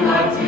my